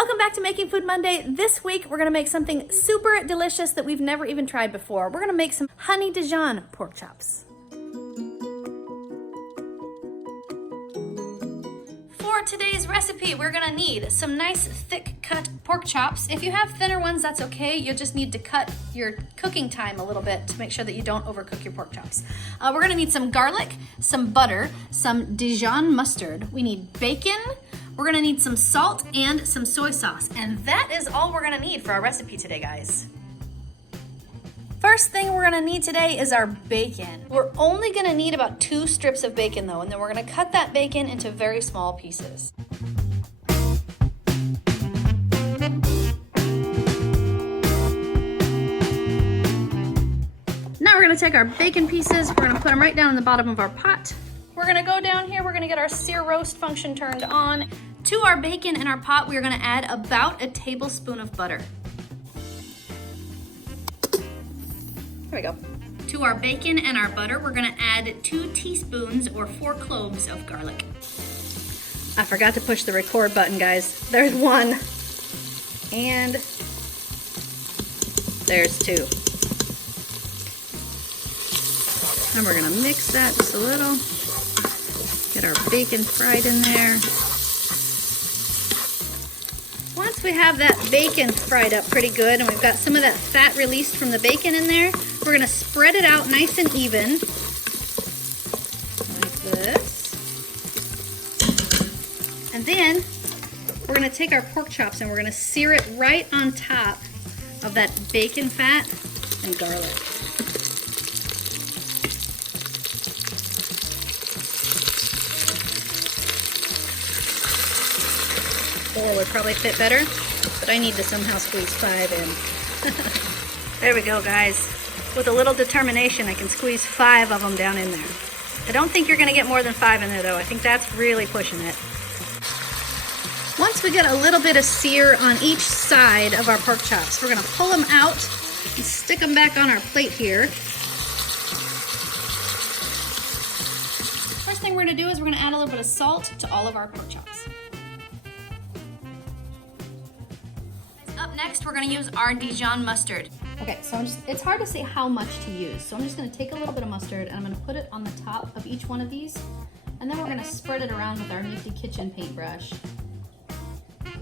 Welcome back to Making Food Monday. This week we're gonna make something super delicious that we've never even tried before. We're gonna make some honey Dijon pork chops. For today's recipe, we're gonna need some nice thick cut pork chops. If you have thinner ones, that's okay. You'll just need to cut your cooking time a little bit to make sure that you don't overcook your pork chops. We're gonna need some garlic, some butter, some Dijon mustard. We need bacon. We're gonna need some salt and some soy sauce. And that is all we're gonna need for our recipe today, guys. First thing we're gonna need today is our bacon. We're only gonna need about 2 strips of bacon though, and then we're gonna cut that bacon into very small pieces. Now we're gonna take our bacon pieces, we're gonna put them right down in the bottom of our pot. We're gonna go down here, we're gonna get our sear roast function turned on. To our bacon in our pot, we're gonna add about a tablespoon of butter. There we go. To our bacon and our butter, we're gonna add 2 teaspoons or 4 cloves of garlic. I forgot to push the record button, guys. There's 1. And there's 2. And we're gonna mix that just a little. Get our bacon fried in there. Once we have that bacon fried up pretty good and we've got some of that fat released from the bacon in there, we're gonna spread it out nice and even, like this. And then we're gonna take our pork chops and we're gonna sear it right on top of that bacon fat and garlic. Four would probably fit better, but I need to somehow squeeze 5 in. There we go, guys. With a little determination, I can squeeze 5 of them down in there. I don't think you're gonna get more than 5 in there though. I think that's really pushing it. Once we get a little bit of sear on each side of our pork chops, we're gonna pull them out and stick them back on our plate here. First thing we're gonna do is we're gonna add a little bit of salt to all of our pork chops. Up next, we're gonna use our Dijon mustard. Okay, so it's hard to say how much to use. So I'm just gonna take a little bit of mustard and I'm gonna put it on the top of each one of these. And then we're gonna spread it around with our nifty kitchen paintbrush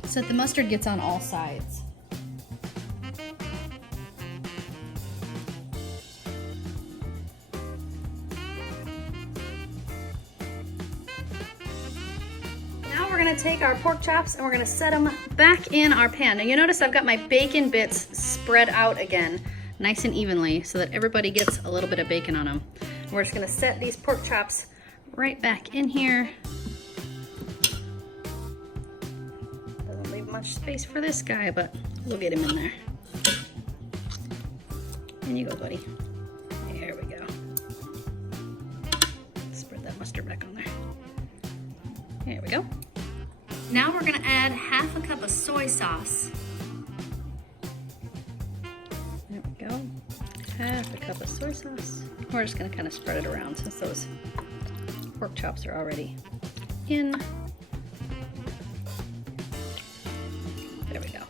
so that the mustard gets on all sides. We're gonna take our pork chops and we're gonna set them back in our pan. Now you notice I've got my bacon bits spread out again, nice and evenly, so that everybody gets a little bit of bacon on them. And we're just gonna set these pork chops right back in here. Doesn't leave much space for this guy, but we'll get him in there. In you go, buddy. There we go. Spread that mustard back on there. There we go. Now we're gonna add half a cup of soy sauce. There we go. Half a cup of soy sauce. We're just gonna kind of spread it around since those pork chops are already in. There we go.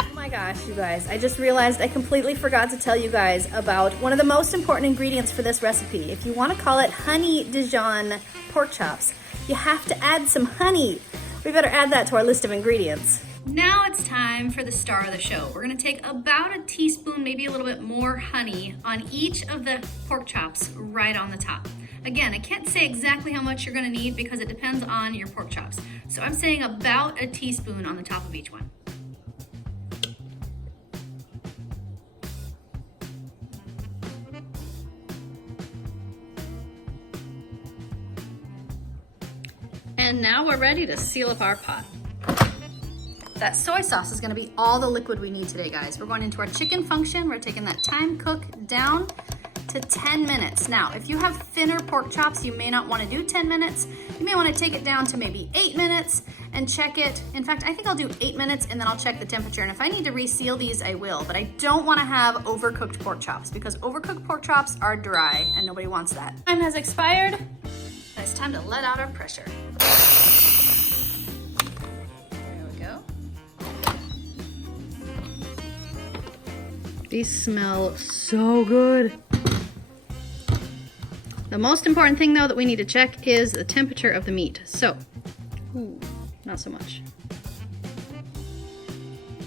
Oh my gosh, you guys, I just realized I completely forgot to tell you guys about one of the most important ingredients for this recipe. If you wanna call it honey Dijon pork chops, you have to add some honey. We better add that to our list of ingredients. Now it's time for the star of the show. We're gonna take about a teaspoon, maybe a little bit more honey on each of the pork chops right on the top. Again, I can't say exactly how much you're gonna need because it depends on your pork chops. So I'm saying about a teaspoon on the top of each one. And now we're ready to seal up our pot. That soy sauce is gonna be all the liquid we need today, guys. We're going into our chicken function. We're taking that time cook down to 10 minutes. Now, if you have thinner pork chops, you may not wanna do 10 minutes. You may wanna take it down to maybe 8 minutes and check it. In fact, I think I'll do 8 minutes and then I'll check the temperature. And if I need to reseal these, I will. But I don't wanna have overcooked pork chops because overcooked pork chops are dry and nobody wants that. Time has expired. It's time to let out our pressure. There we go. These smell so good. The most important thing though that we need to check is the temperature of the meat. So, ooh, not so much.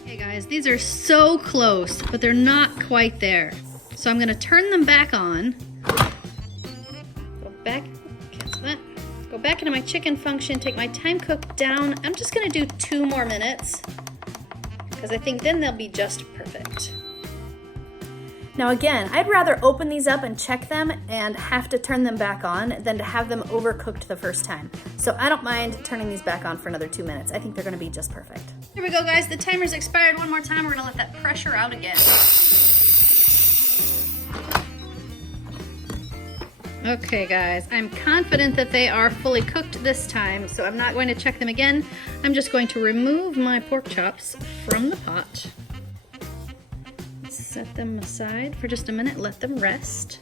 Okay guys, these are so close, but they're not quite there. So I'm gonna turn them back on. Go back, cancel that. Go back into my chicken function, take my time cook down. I'm just gonna do 2 more minutes because I think then they'll be just perfect. Now again, I'd rather open these up and check them and have to turn them back on than to have them overcooked the first time. So I don't mind turning these back on for another 2 minutes. I think they're gonna be just perfect. Here we go guys, the timer's expired one more time. We're gonna let that pressure out again. Okay guys, I'm confident that they are fully cooked this time, so I'm not going to check them again. I'm just going to remove my pork chops from the pot. Set them aside for just a minute, let them rest.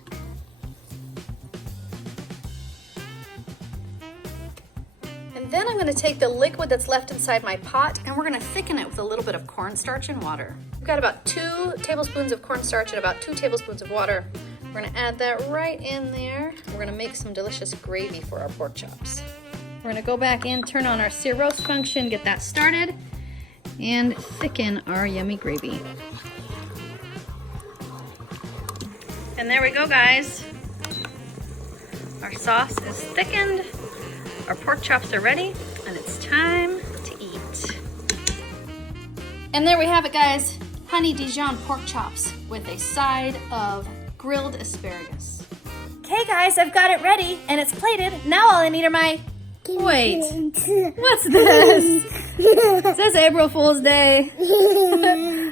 And then I'm going to take the liquid that's left inside my pot and we're going to thicken it with a little bit of cornstarch and water. We've got about 2 tablespoons of cornstarch and about 2 tablespoons of water. We're going to add that right in there. We're going to make some delicious gravy for our pork chops. We're going to go back in, turn on our sear roast function, get that started, and thicken our yummy gravy. And there we go guys. Our sauce is thickened, our pork chops are ready, and it's time to eat. And there we have it guys, honey Dijon pork chops with a side of grilled asparagus. Okay guys, I've got it ready and it's plated. Now all I need are my... Wait, what's this? It says April Fool's Day.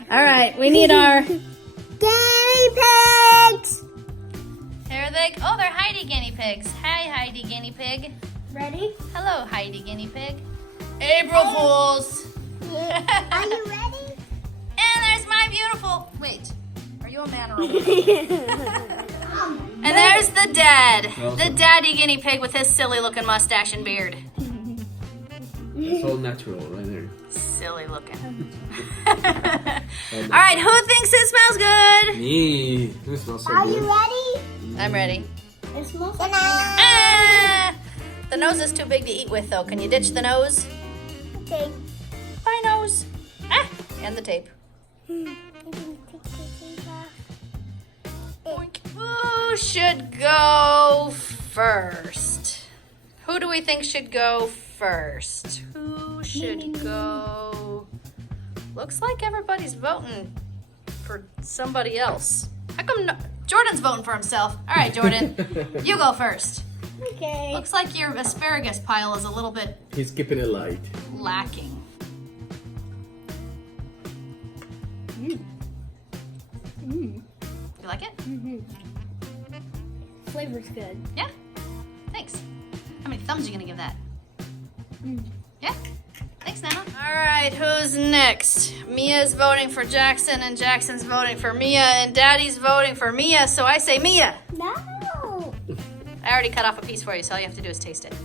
All right, we need our... Guinea pigs! There they go. Oh, they're Heidi guinea pigs. Hi, Heidi guinea pig. Ready? Hello, Heidi guinea pig. April Fools. Are you ready? And there's my beautiful... Wait, are you a man or a woman? And there's the dad. The daddy guinea pig with his silly looking mustache and beard. It's all natural right there. Silly looking. All right, who thinks it smells good? Me. It smells so Are good. you ready? I'm ready. It smells Ah! The nose is too big to eat with though. Can you ditch the nose? Okay. Bye nose. Ah! And the tape. Boink. Who should go first? Who do we think should go first? Who should go? Looks like everybody's voting for somebody else. How come no? Jordan's voting for himself. All right, Jordan, you go first. Okay. Looks like your asparagus pile is a little bit He's keeping it light. lacking. You like it? Flavor's good. Yeah? Thanks. How many thumbs are you gonna give that? Yeah? Thanks, Nana. All right, who's next? Mia's voting for Jackson, and Jackson's voting for Mia, and Daddy's voting for Mia, so I say Mia. No. I already cut off a piece for you, so all you have to do is taste it.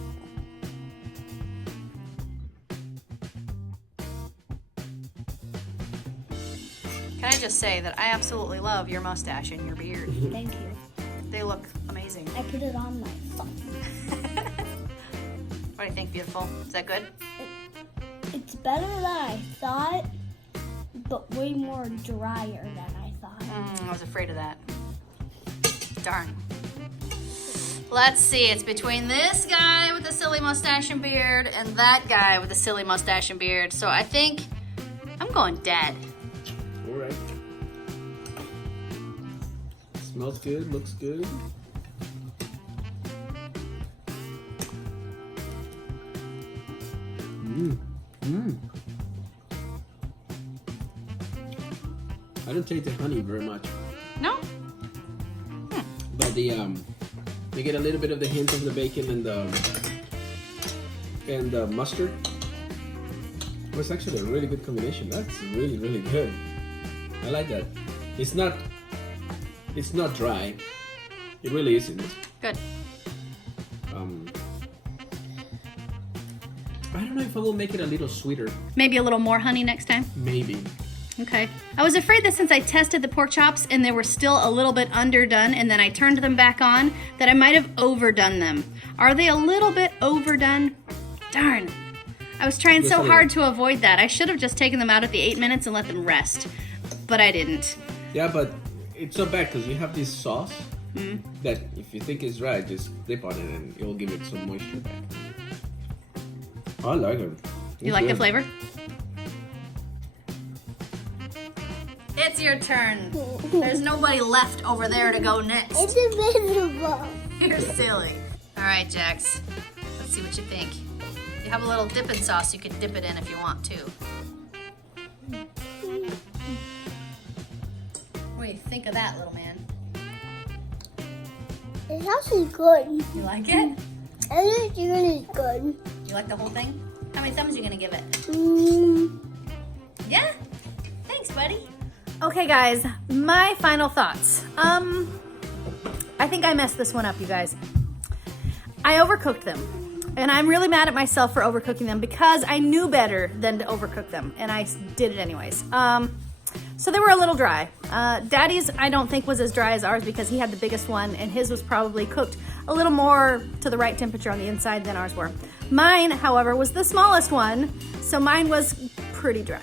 Can I just say that I absolutely love your mustache and your beard. Thank you. They look amazing. I put it on myself. What do you think, beautiful? Is that good? It's better than I thought, but way more drier than I thought. I was afraid of that. Darn. Let's see, it's between this guy with the silly mustache and beard and that guy with the silly mustache and beard. So I think I'm going Dad. All right. Smells good, looks good. I don't taste the honey very much, No? but you get a little bit of the hint of the bacon and the mustard. It was actually a really good combination. That's really, really good. I like that. It's not dry. It really isn't. Good. I don't know if I will make it a little sweeter. Maybe a little more honey next time? Maybe. Okay. I was afraid that since I tested the pork chops and they were still a little bit underdone and then I turned them back on, that I might have overdone them. Are they a little bit overdone? Darn. I was trying so hard to avoid that. I should have just taken them out at the 8 minutes and let them rest. But I didn't. Yeah, but it's not bad because you have this sauce that if you think is right, just dip on it and it will give it some moisture back. I like it. You like the flavor? It's your turn. There's nobody left over there to go next. It's invisible. You're silly. All right, Jax. Let's see what you think. You have a little dipping sauce you can dip it in if you want to. What do you think of that, little man? It's actually good. You like it? It's really good. You like the whole thing? How many thumbs are you gonna give it? Yeah? Thanks, buddy. Okay, guys, my final thoughts. I think I messed this one up, you guys. I overcooked them. And I'm really mad at myself for overcooking them because I knew better than to overcook them, and I did it anyways. So they were a little dry. Daddy's, I don't think, was as dry as ours because he had the biggest one, and his was probably cooked a little more to the right temperature on the inside than ours were. Mine, however, was the smallest one, so mine was pretty dry.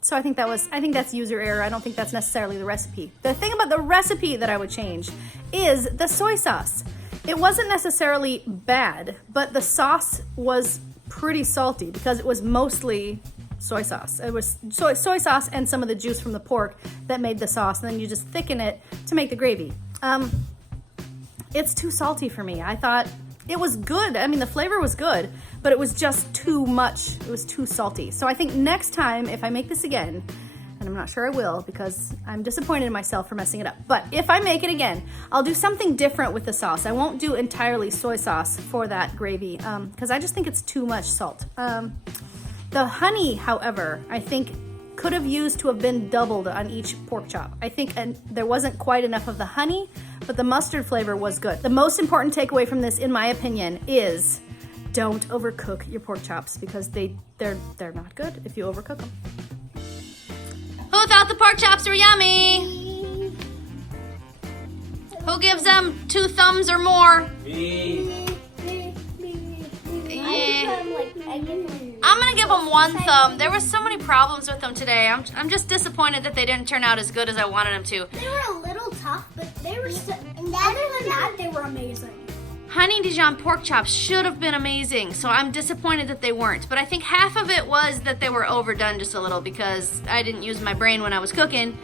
So I think that's user error. I don't think that's necessarily the recipe. The thing about the recipe that I would change is the soy sauce. It wasn't necessarily bad, but the sauce was pretty salty because it was mostly soy sauce. It was soy sauce and some of the juice from the pork that made the sauce, and then you just thicken it to make the gravy. It's too salty for me. I thought it was good. I mean, the flavor was good, but it was just too much. It was too salty. So I think next time, if I make this again, and I'm not sure I will because I'm disappointed in myself for messing it up. But if I make it again, I'll do something different with the sauce. I won't do entirely soy sauce for that gravy because I just think it's too much salt. The honey, however, I think could have used to have been doubled on each pork chop. I think there wasn't quite enough of the honey, but the mustard flavor was good. The most important takeaway from this, in my opinion, is don't overcook your pork chops because they're not good if you overcook them. Who thought the pork chops were yummy? Who gives them 2 thumbs or more? Me. I'm gonna give them 1 thumb. There were so many problems with them today. I'm just disappointed that they didn't turn out as good as I wanted them to. They were a little tough, but they were other than that, they were amazing. Honey Dijon pork chops should have been amazing, so I'm disappointed that they weren't. But I think half of it was that they were overdone just a little because I didn't use my brain when I was cooking.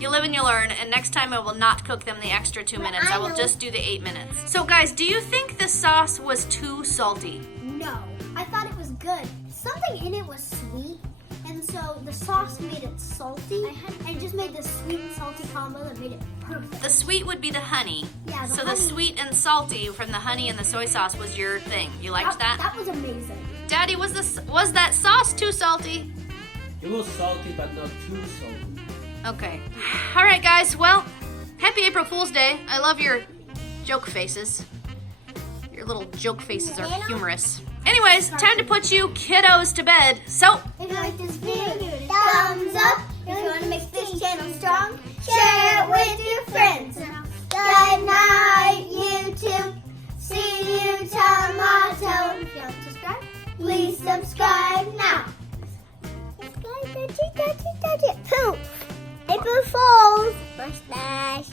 You live and you learn, and next time I will not cook them the extra 2 minutes. I will just do the 8 minutes. So guys, do you think the sauce was too salty? No, I thought it was good. Something in it was sweet, and so the sauce made it salty, and it just made this sweet and salty combo that made it perfect. The sweet would be the honey. Yeah, so the sweet and salty from the honey and the soy sauce was your thing. You liked that? That was amazing. Daddy, was that sauce too salty? It was salty, but not too salty. Okay. All right, guys. Well, happy April Fool's Day. I love your joke faces. Your little joke faces are humorous. Anyways, time to put you kiddos to bed. So, if you like this video, give it a thumbs up. If you want to make this channel strong, share it with your friends. Good night, YouTube. See you tomorrow. If you haven't subscribed, please subscribe now. Subscribe, touch it. Poof. April Fool's mustache.